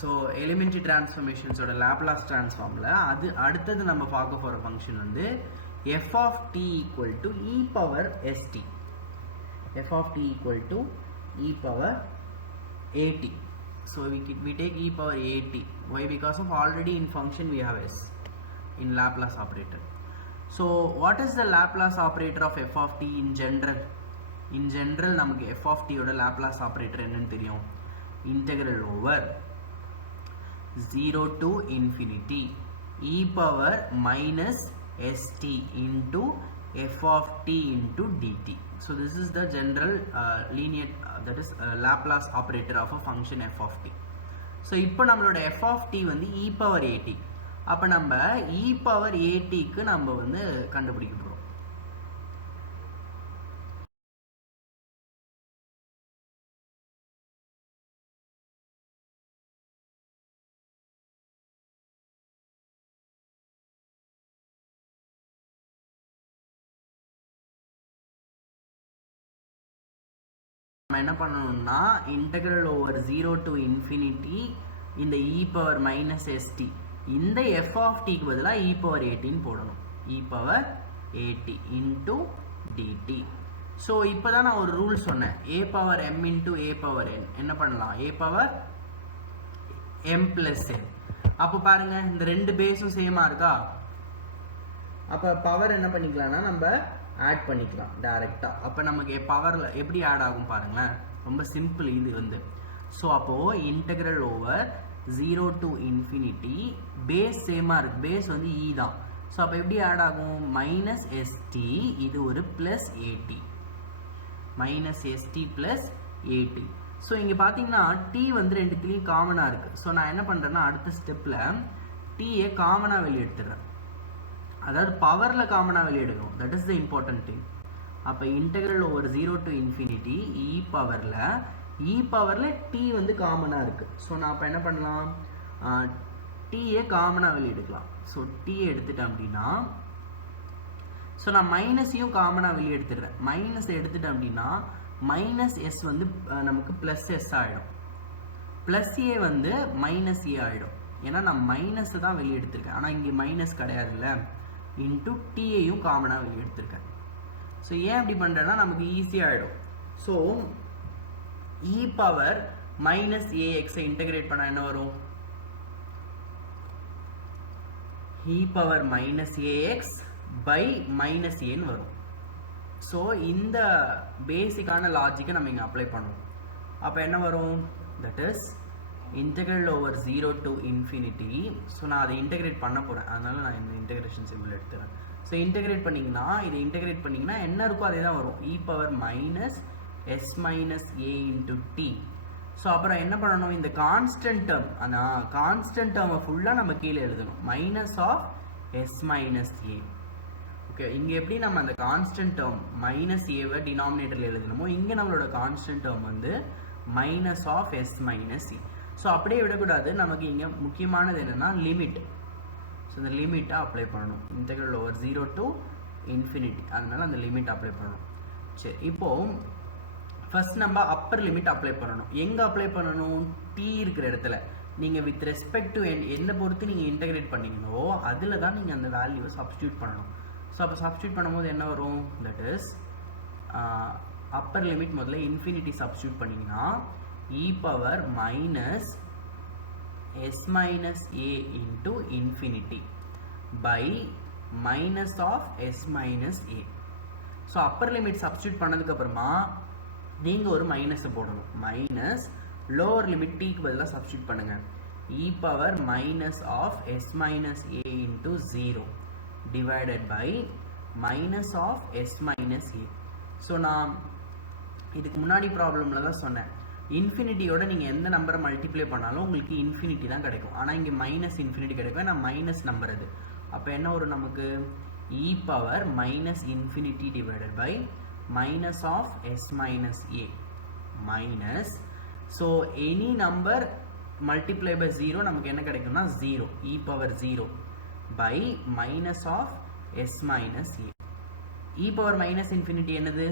So elementary டிரான்ஸ்ஃபர்மேஷன்ஸோட Laplace டிரான்ஸ்ஃபார்மில் அடுத்தது நம்ம பார்க்க போகிற ஃபங்க்ஷன் வந்து f of t equal to e power st. f of t equal to e power at. So we take e power at. Why? Because of already in function we have s in Laplace operator. So what is the Laplace operator of f of t in general? In general நமக்கு f of t ஓட Laplace operator என்னன்னு தெரியும்? Integral over 0 to infinity e power minus st into f of t into dt. So this is the general linear that is Laplace operator of a function f of t. So இப்போ நம்மளோட f of t வந்து e power at. அப்போ நம்ம e power at க்கு நம்ம வந்து கண்டுபிடிக்க போறோம். நம்ம என்ன பண்ணணும்னா integral over 0 to infinity இந்த e power minus st இந்த f of t க்கு பதிலா e power at போடணும். e power at into dt. So இப்போ தான் நான் ஒரு ரூல் சொன்னேன், a power m into a power n என்ன பண்ணலாம், a power m plus n. அப்போ பாருங்க இந்த ரெண்டு பேஸும் சேமா இருக்கா, அப்போ பவர் என்ன பண்ணிக்கலாம்னா நம்ம ஆட் பண்ணிக்கலாம் டைரக்டா. அப்போ நமக்கு பவரில் எப்படி ஆட் ஆகும் பாருங்களேன், ரொம்ப சிம்பிள் இது வந்து. ஸோ அப்போது இன்டெக்ரல் ஓவர் 0 to infinity பேஸ் சேமாக இருக்குது, பேஸ் வந்து e தான். ஸோ அப்போ எப்படி ஆட் ஆகும், மைனஸ் எஸ்டி இது ஒரு ப்ளஸ் ஏடி, மைனஸ் எஸ்டி ப்ளஸ் ஏடி. ஸோ இங்கே பார்த்தீங்கன்னா டி வந்து ரெண்டுத்துலேயும் காமனாக இருக்குது. ஸோ நான் என்ன பண்ணுறேன்னா அடுத்த ஸ்டெப்பில் டீயை காமனாக வெளியே எடுத்துடுறேன், அதாவது பவரில் காமனாக வெளியே எடுக்கணும். That is the important thing. அப்போ இன்டெக்ரல் ஓவர் 0 to infinity இ பவரில் டி வந்து காமனாக இருக்குது. ஸோ நான் அப்போ என்ன பண்ணலாம், டீயை காமனாக வெளியே எடுக்கலாம். ஸோ டீயை எடுத்துட்டேன் அப்படின்னா, ஸோ நான் மைனஸையும் காமனாக வெளியே எடுத்துடுறேன். மைனஸ் எடுத்துட்டேன் அப்படின்னா மைனஸ் எஸ் வந்து நமக்கு ப்ளஸ் எஸ் ஆகிடும், ப்ளஸ் ஏ வந்து மைனஸ் ஏ ஆகிடும். ஏன்னா நான் மைனஸை தான் வெளியே எடுத்திருக்கேன், ஆனால் இங்கே மைனஸ் கிடையாதுல்ல, இன்ட்டு டீயையும் காமனாக வெளியே எடுத்திருக்கேன். ஸோ ஏன் அப்படி பண்ணுறேன்னா நமக்கு ஈஸியாக ஆகிடும். ஸோ இ பவர் மைனஸ் ஏஎக்ஸை இன்டகிரேட் பண்ணால் என்ன வரும், E power minus AX by minus ஏன்னு வரும். ஸோ இந்த பேசிக்கான லாஜிக்கை நம்ம இங்கே அப்ளை பண்ணுவோம். அப்போ என்ன வரும், that is integral over 0 to infinity. So நான் அதை இன்டெகிரேட் பண்ண போகிறேன், அதனால நான் இந்த இன்டெகிரேஷன் சிம்பிள் எடுத்துறேன். ஸோ இன்டெகிரேட் பண்ணிங்கன்னா இதை இன்டெகிரேட் பண்ணிங்கன்னா என்ன இருக்கோ அதே தான் வரும், E power minus s minus a into D. So அப்புறம் என்ன பண்ணணும், இந்த கான்ஸ்டன்ட் டேர்ம், ஆனால் கான்ஸ்டன்ட் டேர்மை ஃபுல்லாக நம்ம கீழே எழுதணும், minus of S minus a. Okay, இங்கே எப்படி நம்ம அந்த கான்ஸ்டன்ட் டேர்ம் மைனஸ் ஏவை டினாமினேட்டரில் எழுதணுமோ, இங்கே நம்மளோட கான்ஸ்டன்ட் டேர்ம் வந்து minus of S minus a. So அப்படியே விடக்கூடாது, நமக்கு இங்கே முக்கியமானது என்னென்னா லிமிட். ஸோ இந்த லிமிட்டை அப்ளை பண்ணணும், இன்டெக்ரல் ஓவர் 0 to infinity, அதனால அந்த லிமிட் அப்ளை பண்ணணும். சரி, இப்போது ஃபர்ஸ்ட் நம்ம அப்பர் லிமிட் அப்ளை பண்ணணும். எங்கே அப்ளை பண்ணணும், டி இருக்கிற இடத்துல. நீங்கள் வித் ரெஸ்பெக்ட் டு என்ன பொறுத்து நீங்கள் இன்டெகிரேட் பண்ணீங்களோ அதில் தான் நீங்கள் அந்த வேல்யூவை சப்ஸ்டியூட் பண்ணணும். ஸோ அப்போ சப்ஸ்டியூட் பண்ணும்போது என்ன வரும், தட் இஸ் அப்பர் லிமிட் முதல்ல இன்ஃபினிட்டி சப்ஸ்டியூட் பண்ணிங்கன்னா e power minus s minus a into infinity by minus of S minus a. So upper limit substitute பண்ணதுக்கப்புறமா நீங்கள் ஒரு மைனஸை போடணும், மைனஸ் லோவர் லிமிட் டீக்கு பதிலாக சப்ஸ்டியூட் பண்ணுங்கள், e power minus of S minus a into 0 divided by minus of s minus a. So நான் இதுக்கு முன்னாடி ப்ராப்ளமில் தான் சொன்னேன், இன்ஃபினிட்டியோட நீங்கள் எந்த நம்பரை மல்டிப்ளை பண்ணாலும் உங்களுக்கு இன்ஃபினிட்டி தான் கிடைக்கும். ஆனால் இங்கே மைனஸ் இன்ஃபினிட்டி கிடைக்கும், ஏன்னா மைனஸ் நம்பர் அது. அப்போ என்ன வரும் நமக்கு, E power minus infinity divided by minus of S minus A minus. So any number multiply by 0 நமக்கு என்ன கிடைக்கும்னா 0, E power 0 by minus of s minus a. e power minus infinity என்னது,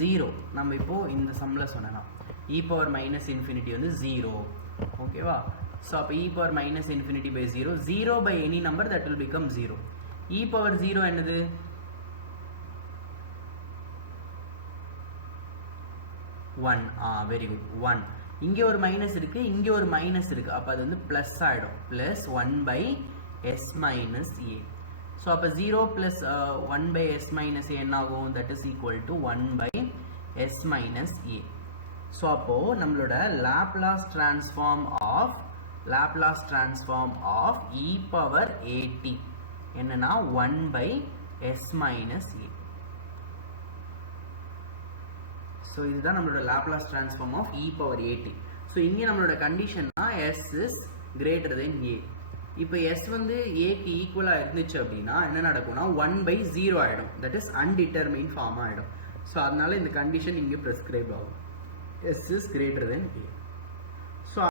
0. நம்ம இப்போ இந்த சம்மில் சொன்னலாம் e power minus infinity வந்து 0. ஓகேவா? ஸோ அப்போ e power minus infinity by 0, 0 by any number that will become 0. e power 0 என்னது? 1. Very good, 1. இங்கே ஒரு மைனஸ் இருக்கு, இங்கே ஒரு மைனஸ் இருக்கு, அப்போ அது வந்து ப்ளஸ் ஆகிடும். Plus 1 by s minus a. So அப்போ 0 plus 1 by s minus a என்ன ஆகும்? That is equal to 1 by s minus a. So அப்போது நம்மளோட Laplace transform of e power at என்னன்னா 1 by s minus a. So இதுதான் நம்மளோட Laplace transform of e power at. So இங்கே நம்மளோட கண்டிஷன்னா s is greater than a. இப்போ s வந்து ஏக்கு ஈக்குவலாக இருந்துச்சு அப்படின்னா என்ன நடக்கும்னா 1 by 0 ஆகிடும். தட் இஸ் அன்டிட்டர்மைன் ஃபார்ம் ஆகிடும். ஸோ அதனால இந்த கண்டிஷன் இங்கே ப்ரெஸ்கிரைப் ஆகும். s is greater than a.